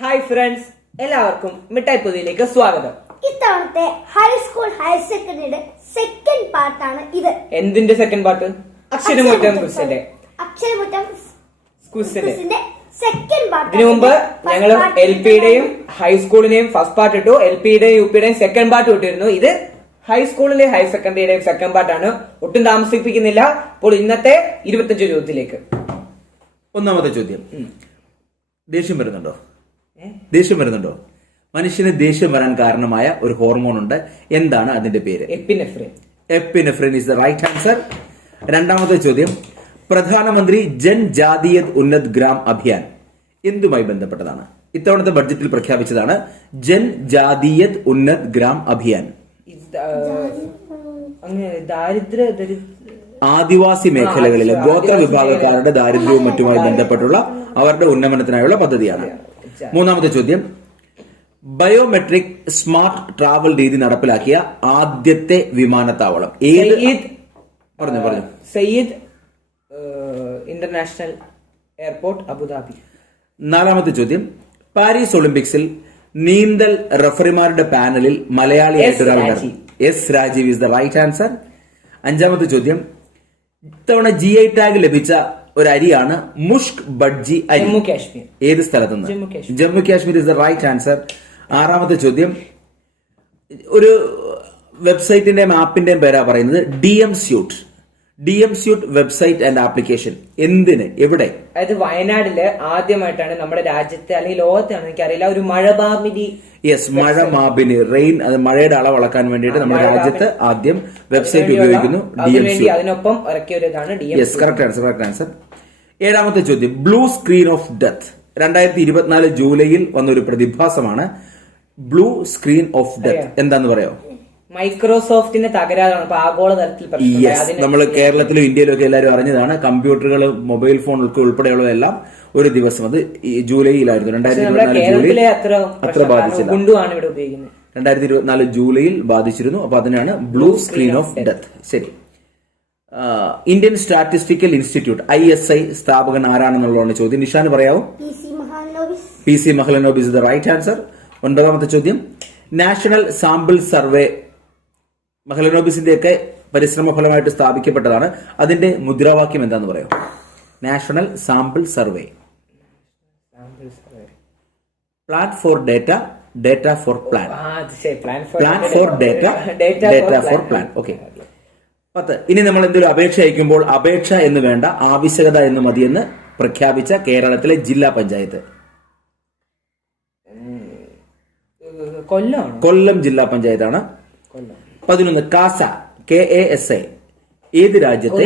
Hi friends എല്ലാവർക്കും മിഠായി പൊതിയിലേക്ക് സ്വാഗതം. ഇത്തവണത്തെ ഹൈസ്കൂൾ ഹയർ സെക്കൻഡറിയുടെ സെക്കൻഡ് പാർട്ടാണ് ഇത്. എന്തിന്റെ സെക്കൻഡ് പാർട്ട് അക്ഷരമുറ്റം ക്വിസിന്റെ. അക്ഷരമുറ്റം ക്വിസിന്റെ. സെക്കൻഡ് പാർട്ട് ഇതിനു മുമ്പ് ഞങ്ങൾ എൽ പിയുടെയും ഹൈസ്കൂളിന്റെയും ഫസ്റ്റ് പാർട്ട് ഇട്ടു. എൽ പിയുടെയും യു പിയുടെയും സെക്കൻഡ് പാർട്ട് ഇട്ടിരുന്നു. ഇത് ഹൈസ്കൂളിലെ ഹയർ സെക്കൻഡറിയുടെയും സെക്കൻഡ് പാർട്ടാണ് ഒട്ടും താമസിപ്പിക്കുന്നില്ല. അപ്പോൾ ഇന്നത്തെ ഇരുപത്തഞ്ച് ചോദ്യത്തിലേക്ക്. ഒന്നാമത്തെ ചോദ്യം. ദേഷ്യം വരുന്നുണ്ടോ? ദേഷ്യം വരുന്നുണ്ടോ? മനുഷ്യന് ദേഷ്യം വരാൻ കാരണമായ ഒരു ഹോർമോൺ ഉണ്ട്. എന്താണ് അതിന്റെ പേര്? Epinephrine. Epinephrine is the right answer രണ്ടാമത്തെ ചോദ്യം. പ്രധാനമന്ത്രി ജൻ ജാതീയത് ഉന്നത് ഗ്രാം അഭിയാൻ എന്തുമായി ബന്ധപ്പെട്ടതാണ്? ഇത്തവണത്തെ ബഡ്ജറ്റിൽ പ്രഖ്യാപിച്ചതാണ് ജൻ ജാതീയത് ഉന്നത് ഗ്രാം അഭിയാൻ. ദരിദ്ര ആദിവാസി മേഖലകളിലെ ഗോത്ര വിഭാഗക്കാരുടെ ദാരിദ്ര്യവും മറ്റുമായി ബന്ധപ്പെട്ടുള്ള അവരുടെ ഉന്നമനത്തിനായുള്ള പദ്ധതിയാണ്. മൂന്നാമത്തെ ചോദ്യം. ബയോമെട്രിക് സ്മാർട്ട് ട്രാവൽ രീതി നടപ്പിലാക്കിയ ആദ്യത്തെ വിമാനത്താവളം. ഏത് പറഞ്ഞു പറഞ്ഞു. Zayed international airport Abu Dhabi. നാലാമത്തെ ചോദ്യം. പാരീസ് ഒളിമ്പിക്സിൽ നീന്തൽ റഫറിമാരുടെ പാനലിൽ മലയാളിയായിട്ട് എസ് ഒരാൾ Rajeev. S Rajeev is the right answer. അഞ്ചാമത്തെ ചോദ്യം. ഇത്തവണ ജി ഐ ടാഗ് ലഭിച്ച ഒരു അരിയാണ് മുഷ്ക് ബഡ്ജി അരി. ജമ്മു കാശ്മീർ. ഏത് സ്ഥലത്ത് നിന്ന് Jammu Kashmir. Is the right answer ആറാമത്തെ ചോദ്യം. ഒരു വെബ്സൈറ്റിന്റെയും ആപ്പിന്റെയും പേരാ പറയുന്നത്. D M suite. D M suite website and application എന്തിന്? എവിടെ? അതായത് വയനാടിൽ ആദ്യമായിട്ടാണ് നമ്മുടെ രാജ്യത്തെ അല്ലെങ്കിൽ ലോകത്താണ് എനിക്കറിയില്ല ഒരു മഴബാമിനി യെസ് മഴ മാബിനി റെയിൻ അത് മഴയുടെ അളവ് അളക്കാൻ വേണ്ടിയിട്ട് നമ്മുടെ രാജ്യത്ത് ആദ്യം വെബ്സൈറ്റ് ഉപയോഗിക്കുന്നു ഡി എം അതിനുവേണ്ടി അതിനൊപ്പം ഇറക്കിയ ഒരു ഇതാണ് D M yes correct answer correct answer ഏഴാമത്തെ ചോദ്യം. ബ്ലൂ സ്ക്രീൻ ഓഫ് ഡെത്ത് രണ്ടായിരത്തി ഇരുപത്തിനാല് ജൂലൈയിൽ വന്ന ഒരു പ്രതിഭാസമാണ് ബ്ലൂ സ്ക്രീൻ ഓഫ് ഡെത്ത് എന്താന്ന് പറയാമോ മൈക്രോസോഫ്റ്റിന്റെ തകരാറാണ് ഇപ്പൊ ആഗോളതലത്തിൽ പ്രശ്നം. നമ്മൾ കേരളത്തിലും ഇന്ത്യയിലും ഒക്കെ എല്ലാവരും അറിഞ്ഞതാണ് കമ്പ്യൂട്ടറുകൾ മൊബൈൽ ഫോൺ ഉൾപ്പെടെയുള്ളതെല്ലാം ഒരു ദിവസം അത് ഈ ജൂലൈയിലായിരുന്നു. രണ്ടായിരത്തി അത്ര ഗുണ്ടുവാണ് ഇവിടെ ഉപയോഗിക്കുന്നത്. രണ്ടായിരത്തി ഇരുപത്തിനാല് ജൂലൈയിൽ ബാധിച്ചിരുന്നു. അപ്പൊ അതിനാണ് ബ്ലൂ സ്ക്രീൻ ഓഫ് ഡെത്ത് ശരി. Indian statistical institute I S I സ്ഥാപകൻ ആരാണെന്നുള്ളതാണ് ചോദ്യം. നിഷാന് പറയാവോ? P C Mahalanobis P C Mahalanobis the right answer ഒൻപതാമത്തെ ചോദ്യം. നാഷണൽ സാമ്പിൾ സർവേ മഹലനോബിസിന്റെ ഒക്കെ പരിശ്രമ ഫലമായിട്ട് സ്ഥാപിക്കപ്പെട്ടതാണ്. അതിന്റെ മുദ്രാവാക്യം എന്താന്ന് പറയാം. National sample survey plan for data data for plan. Plan for data data for plan okay പത്ത്. ഇനി നമ്മൾ എന്തെങ്കിലും അപേക്ഷ അയക്കുമ്പോൾ അപേക്ഷ എന്ന് വേണ്ട ആവശ്യകത എന്ന് മതിയെന്ന് പ്രഖ്യാപിച്ച കേരളത്തിലെ ജില്ലാ പഞ്ചായത്ത്. കൊല്ലം കൊല്ലം ജില്ലാ പഞ്ചായത്താണ്. കൊല്ലം. പതിനൊന്ന് കാസ കെ എ എസ് എ ഏത് രാജ്യത്തെ?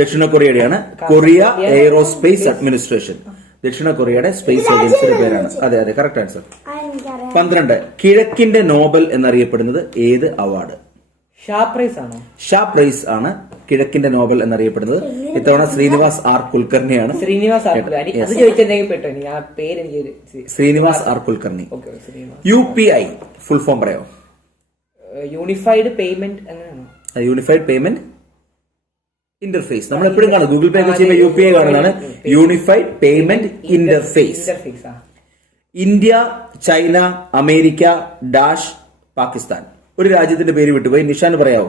ദക്ഷിണ കൊറിയയുടെയാണ്. കൊറിയ എയ്റോസ്പേസ് അഡ്മിനിസ്ട്രേഷൻ ദക്ഷിണ കൊറിയയുടെ സ്പേസ് ഏജൻസിയുടെ പേരാണ്. അതെ അതെ കറക്റ്റ് ആൻസർ പന്ത്രണ്ട്. കിഴക്കിന്റെ നോബൽ എന്നറിയപ്പെടുന്നത് ഏത് അവാർഡ് ഷാ പ്രൈസ് ആണോ? ഷാ പ്രൈസ് ആണ് കിഴക്കിന്റെ നോബൽ എന്നറിയപ്പെടുന്നത്. ഇത്തവണ ശ്രീനിവാസ് ആർ കുൽക്കർണിയാണ് ശ്രീനിവാസ് ആർക്കുല. അത് ചോദിച്ചിട്ടുണ്ടെങ്കിൽ പെട്ടോ ആ പേര് എനിക്ക് Srinivas R Kulkarni U P I. Full form പറയാമോ യൂണിഫൈഡ് പേയ്മെന്റ് അങ്ങനെയാണോ യൂണിഫൈഡ് പേയ്മെന്റ് ഇന്റർഫേസ് നമ്മൾ എപ്പോഴും കാണും. ഗൂഗിൾ പേ ഒക്കെ ചെയ്യുമ്പോൾ യു പി ഐ കാണുന്നതാണ്. Unified payment interface interface India China America dash Pakistan. ഒരു രാജ്യത്തിന്റെ പേര് വിട്ടുപോയി. നിഷാന് പറയാവോ?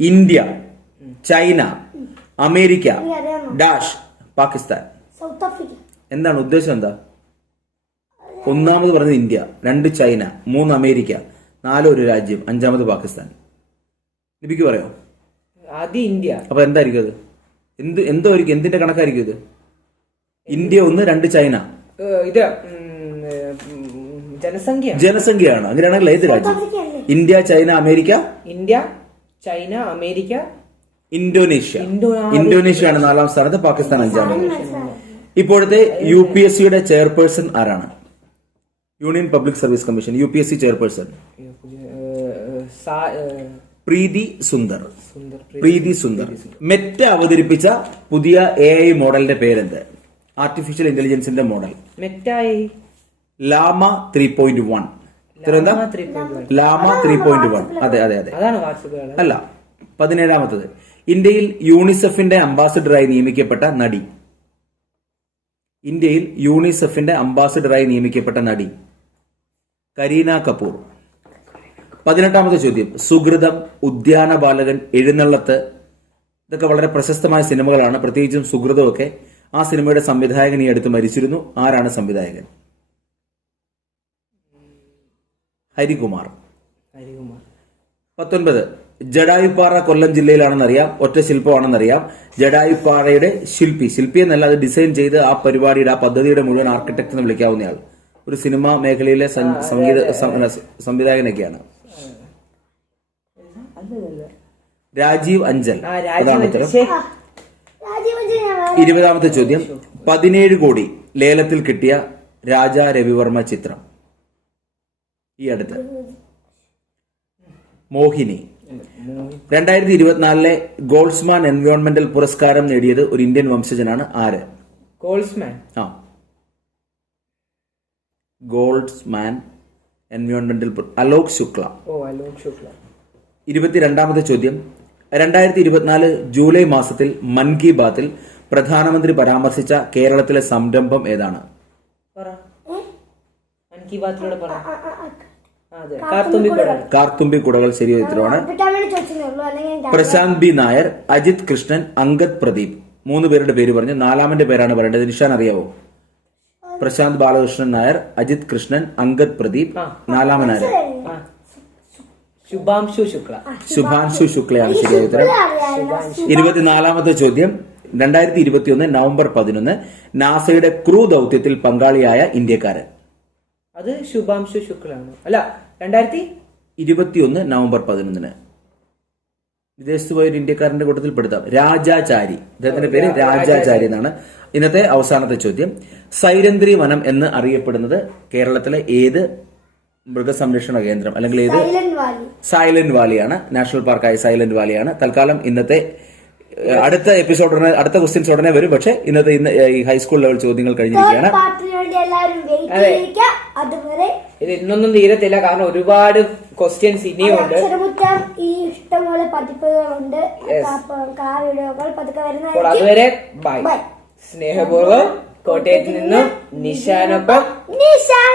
India China America dash Pakistan. എന്താണ് ഉദ്ദേശം എന്താ? ഒന്നാമത് പറഞ്ഞത് ഇന്ത്യ രണ്ട് ചൈന മൂന്ന് അമേരിക്ക നാല് ഒരു രാജ്യം അഞ്ചാമത് പാകിസ്ഥാൻ. ലിപിക്ക് പറയോ? ആദ്യം ഇന്ത്യ. അപ്പൊ എന്തായിരിക്കും അത്? എന്ത് എന്തോ ആയിരിക്കും എന്തിന്റെ കണക്കായിരിക്കും ഇത്? ഇന്ത്യ ഒന്ന് രണ്ട് ചൈന. ഇത് ജനസംഖ്യ. ജനസംഖ്യയാണ്. അങ്ങനെയാണെങ്കിൽ ഏത് രാജ്യം? India China America? India China America. Indonesia. Indonesia ആണ് നാലാം സ്ഥാനത്ത് പാകിസ്ഥാൻ അഞ്ചാമത് ഇപ്പോഴത്തെ യു പി എസ് സിയുടെ ചെയർപേഴ്സൺ ആരാണ്? Union public service commission U P S C chairperson Preeti Sundar. Sundar Preeti Sundar. Meta അവതരിപ്പിച്ച പുതിയ എ ഐ മോഡലിന്റെ പേരെന്ത്? ആർട്ടിഫിഷ്യൽ ഇന്റലിജൻസിന്റെ model. മെറ്റായി Llama three point one. Llama 3.1. Three point one. അതെ അതെ അതെ. അല്ല പതിനേഴാമത്തത്. ഇന്ത്യയിൽ യൂണിസെഫിന്റെ അംബാസിഡറായി നിയമിക്കപ്പെട്ട നടി. ഇന്ത്യയിൽ യൂണിസെഫിന്റെ അംബാസിഡറായി നിയമിക്കപ്പെട്ട നടി. കരീന കപൂർ. പതിനെട്ടാമത്തെ ചോദ്യം. സുഹൃതം ഉദ്യാന ബാലകൻ എഴുന്നള്ളത്ത്. ഇതൊക്കെ വളരെ പ്രശസ്തമായ സിനിമകളാണ്. പ്രത്യേകിച്ചും സുഹൃതമൊക്കെ ആ സിനിമയുടെ സംവിധായകൻ ഈ അടുത്ത് മരിച്ചിരുന്നു. ആരാണ് സംവിധായകൻ? ഹരികുമാർ. ഹരികുമാർ. പത്തൊൻപത്. ജഡായുപ്പാറ കൊല്ലം ജില്ലയിലാണെന്നറിയാം. ഒറ്റ ശില്പമാണെന്നറിയാം. ജഡായുപ്പാറയുടെ ശില്പി. ശില്പി എന്നല്ല അത് ഡിസൈൻ ചെയ്ത് ആ പരിപാടിയുടെ ആ പദ്ധതിയുടെ മുഴുവൻ ആർക്കിടെക്ട് എന്ന് വിളിക്കാവുന്നയാൾ. ഒരു സിനിമ മേഖലയിലെ സംഗീത സംവിധായകനൊക്കെയാണ് രാജീവ് അഞ്ചൽ. ഇരുപതാമത്തെ ചോദ്യം. പതിനേഴ് കോടി ലേലത്തിൽ കിട്ടിയ രാജ രവിവർമ്മ ചിത്രം. ഈ അടുത്ത്. മോഹിനി. രണ്ടായിരത്തി ഇരുപത്തിനാലിലെ ഗോൾസ്മാൻ എൻവയോൺമെന്റൽ പുരസ്കാരം നേടിയത് ഒരു ഇന്ത്യൻ വംശജനാണ് ആര്? ഗോൾസ്മാൻ. ആ. ഗോൾഡ്സ്മാൻ എൻവയോൺമെന്റൽ അലോക് ശുക്ല. ഓ അലോക് ശുക്ല. ഇരുപത്തിരണ്ടാമത്തെ ചോദ്യം. രണ്ടായിരത്തി ഇരുപത്തിനാല് ജൂലൈ മാസത്തിൽ മൻ കി ബാത്തിൽ പ്രധാനമന്ത്രി പരാമർശിച്ച കേരളത്തിലെ സംരംഭം ഏതാണ്? കാർത്തുമ്പി കുടകൾ ശരിയായ ഉത്തരവാണ് പ്രശാന്ത് ബി നായർ അജിത് കൃഷ്ണൻ അങ്കദ് പ്രദീപ്. മൂന്ന് പേരുടെ പേര് പറഞ്ഞു നാലാമന്റെ പേരാണ് പറയേണ്ടത്. നിഷാൻ അറിയാവോ? പ്രശാന്ത് ബാലകൃഷ്ണൻ നായർ അജിത് കൃഷ്ണൻ അങ്കദ് പ്രദീപ് നാലാമനാര് ആ. ശുഭാംശു ശുക്ല. ശുഭാംശു. ശുക്ലയാണ് ശരിയായ ഉത്തരം. ഇരുപത്തിനാലാമത്തെ ചോദ്യം. രണ്ടായിരത്തി ഇരുപത്തിയൊന്ന് നവംബർ പതിനൊന്ന് നാസയുടെ ക്രൂ ദൗത്യത്തിൽ പങ്കാളിയായ ഇന്ത്യക്കാരൻ അത് ശുഭാംശു ശുക്ലാണ് അല്ല രണ്ടായിരത്തി? ഇരുപത്തിയൊന്ന് നവംബർ പതിനൊന്നിന്. വിദേശത്ത് പോയ ഒരു ഇന്ത്യക്കാരന്റെ കൂട്ടത്തിൽ പെടുത്താം രാജാചാരി. അദ്ദേഹത്തിന്റെ പേര് രാജാചാരി എന്നാണ്. ഇന്നത്തെ അവസാനത്തെ ചോദ്യം. സൈരന്ദ്രി വനം എന്ന് അറിയപ്പെടുന്നത് കേരളത്തിലെ ഏത് മൃഗസംരക്ഷണ കേന്ദ്രം? അല്ലെങ്കിൽ ഏത്? Silent valley. സൈലന്റ് വാലിയാണ്. നാഷണൽ പാർക്കായ സൈലന്റ് വാലിയാണ്. തൽക്കാലം ഇന്നത്തെ അടുത്ത എപ്പിസോഡ് ഉടനെ അടുത്ത ക്വസ്റ്റ്യൻസ് ഉടനെ വരും. പക്ഷെ ഇന്നത്തെ ഇന്ന് ഈ ഹൈസ്കൂൾ ലെവൽ ചോദ്യങ്ങൾ കഴിഞ്ഞിരിക്കുകയാണ്. പാട്ടിന് വേണ്ടി എല്ലാവരും വെയിറ്റ് അതെ. അതുവരെ ഇത് ഇന്നൊന്നും തീരത്തില്ല. കാരണം ഒരുപാട് ക്വസ്റ്റ്യൻസ് ഇനിയും ഉണ്ട് ഈ ഇഷ്ടംപോലെ പതിപ്പുകളുണ്ട്. അതുവരെ ബൈ. സ്നേഹപൂർവം കോട്ടയത്ത് നിന്ന് നിശാനൊപ്പം നിശാൻ